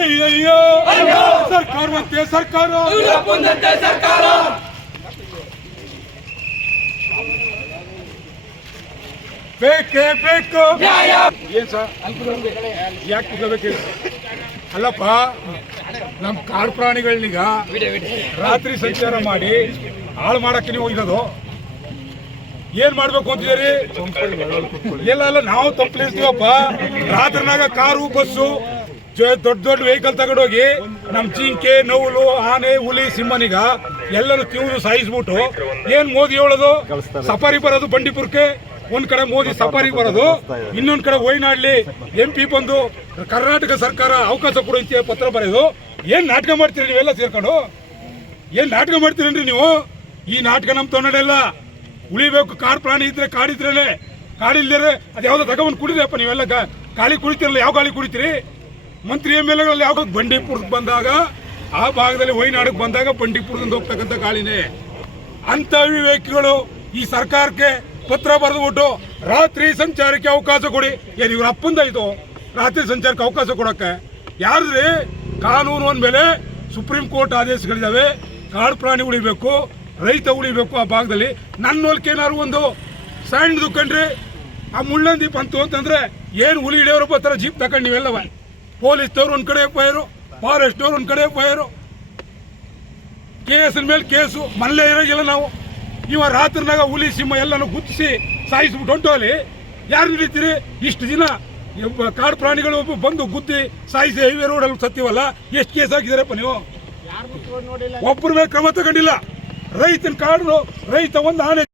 ಅಯ್ಯಯ್ಯೋ ಸರ್ಕಾರವಂತೆ ಸರ್ಕಾರ ಬೇಕೇ ಬೇಕು. ಏನ್ ಸರ್ ಯಾಕೆ ಕುಗ್ಗಬೇಕು? ಅಲ್ಲಪ್ಪ, ನಮ್ಮ ಕಾಡು ಪ್ರಾಣಿಗಳನ್ನೀಗ ರಾತ್ರಿ ಸಂಚಾರ ಮಾಡಿ ಹಾಳು ಮಾಡಕ್ಕೆ ನೀವು ಇರೋದು ಏನ್ ಮಾಡ್ಬೇಕು ಅಂತಿದ್ದೀರಿ? ಎಲ್ಲ ನಾವು ತಪ್ಪಲಿರ್ತೀವಪ್ಪ. ರಾತ್ರಿನಾಗ ಕಾರು ಬಸ್ಸು ದೊಡ್ಡ ವೆಹಿಕಲ್ ತಗೊಂಡೋಗಿ ನಮ್ ಜಿಂಕೆ ನೌಲು ಆನೆ ಹುಲಿ ಸಿಂಹನಿಗ ಎಲ್ಲರೂ ತಿಂದು ಸಾಯಿಸ್ಬಿಟ್ಟು ಏನ್ ಮೋದಿ ಹೇಳೋದು? ಸಫಾರಿ ಬರೋದು ಬಂಡೀಪುರಕ್ಕೆ, ಒಂದ್ ಕಡೆ ಮೋದಿ ಸಫಾರಿಗೆ ಬರೋದು, ಇನ್ನೊಂದ್ ಕಡೆ ವೈನಾಡ್ಲಿ MP ಬಂದು ಕರ್ನಾಟಕ ಸರ್ಕಾರ ಅವಕಾಶ ಕೊಡುವಂತೆ ಪತ್ರ ಬರೆಯೋದು. ಏನ್ ನಾಟಕ ಮಾಡ್ತೀರಿ ನೀವೆಲ್ಲ ಸೇರ್ಕೊಂಡು? ಏನ್ ನಾಟಕ ಮಾಡ್ತೀರೇನ್ರಿ ನೀವು? ಈ ನಾಟಕ ನಮ್ ತೊನ್ನಡೆಲ್ಲ ಉಳಿಬೇಕು. ಕಾಡು ಪ್ರಾಣಿ ಇದ್ರೆ ಕಾಡಿದ್ರಲ್ಲೇ, ಕಾಡಿಲ್ದರೆ ಅದು ಯಾವ್ದೋ ತಗೊಂಡ್ ಕುಡಿದ್ರಪ್ಪ. ನೀವೆಲ್ಲ ಗಾಳಿ ಕುಡಿತಿರಲ್ಲ, ಯಾವ ಗಾಳಿ ಕುಡಿತೀರಿ? ಮಂತ್ರಿ MLAಗಳಲ್ಲಿ ಯಾವ ಬಂಡೀಪುರಕ್ಕೆ ಬಂದಾಗ, ಆ ಭಾಗದಲ್ಲಿ ವೈನಾಡಿಗೆ ಬಂದಾಗ ಬಂಡೀಪುರದಿಂದ ಹೋಗ್ತಕ್ಕಂಥ ಗಾಳಿನೇ. ಅಂತ ವಿವೇಕಿಗಳು ಈ ಸರ್ಕಾರಕ್ಕೆ ಪತ್ರ ಬರೆದುಬಿಟ್ಟು ರಾತ್ರಿ ಸಂಚಾರಕ್ಕೆ ಅವಕಾಶ ಕೊಡಿ. ಏನ್ ಇವ್ರ ಅಪ್ಪಂದಾಯ್ತು ರಾತ್ರಿ ಸಂಚಾರಕ್ಕೆ ಅವಕಾಶ ಕೊಡಕ್ಕೆ? ಯಾರ್ರಿ? ಕಾನೂನು ಅಂದ್ಮೇಲೆ ಸುಪ್ರೀಂ ಕೋರ್ಟ್ ಆದೇಶಗಳಿದಾವೆ. ಕಾಡು ಪ್ರಾಣಿ ಉಳಿಬೇಕು, ರೈತ ಉಳಿಬೇಕು. ಆ ಭಾಗದಲ್ಲಿ ನನ್ನ ಹೋಲ್ಕೆ ಏನಾದ್ರು ಒಂದು ಸಣ್ಣದು ಕಂಡ್ರಿ, ಆ ಮುಳ್ಳಂದಿ ಬಂತು ಅಂತಂದ್ರೆ ಏನು ಹುಲಿ ಹಿಡಿಯೋರು ಬರ್ತಾರೆ ಜೀಪ್ ತಗೊಂಡು ನೀವೆಲ್ಲವ. ಪೊಲೀಸ್ನವ್ರು ಒಂದ್ ಕಡೆ ಫೈರು, ಫಾರೆಸ್ಟ್ನವ್ರು ಒಂದ್ ಕಡೆ ಫೈರು, ಕೇಸಿನ ಮೇಲೆ ಕೇಸು. ಮಲ್ಲೆ ಇರೋಗಿಲ್ಲ ನಾವು. ಇವ ರಾತ್ರಿನಾಗ ಹುಲಿ ಸಿಂಹ ಎಲ್ಲನೂ ಗುತ್ತಿಸಿ ಸಾಯಿಸ್ಬಿಟ್ಟು ಹೊಂಟೋಲಿ ಯಾರು ಹಿಡಿತೀರಿ? ಇಷ್ಟು ದಿನ ಕಾಡು ಪ್ರಾಣಿಗಳು ಬಂದು ಗುದ್ದಿ ಸಾಯಿಸಿ ಹೈವೇ ರೋಡಲ್ಲಿ ಸತ್ಯವಲ್ಲ, ಎಷ್ಟು ಕೇಸ್ ಹಾಕಿದಾರಪ್ಪ ನೀವು? ಒಬ್ಬರ ಮೇಲೆ ಕ್ರಮ ತಗೊಂಡಿಲ್ಲ. ರೈತನ ಕಾಡು ರೈತ ಒಂದು ಆನೆ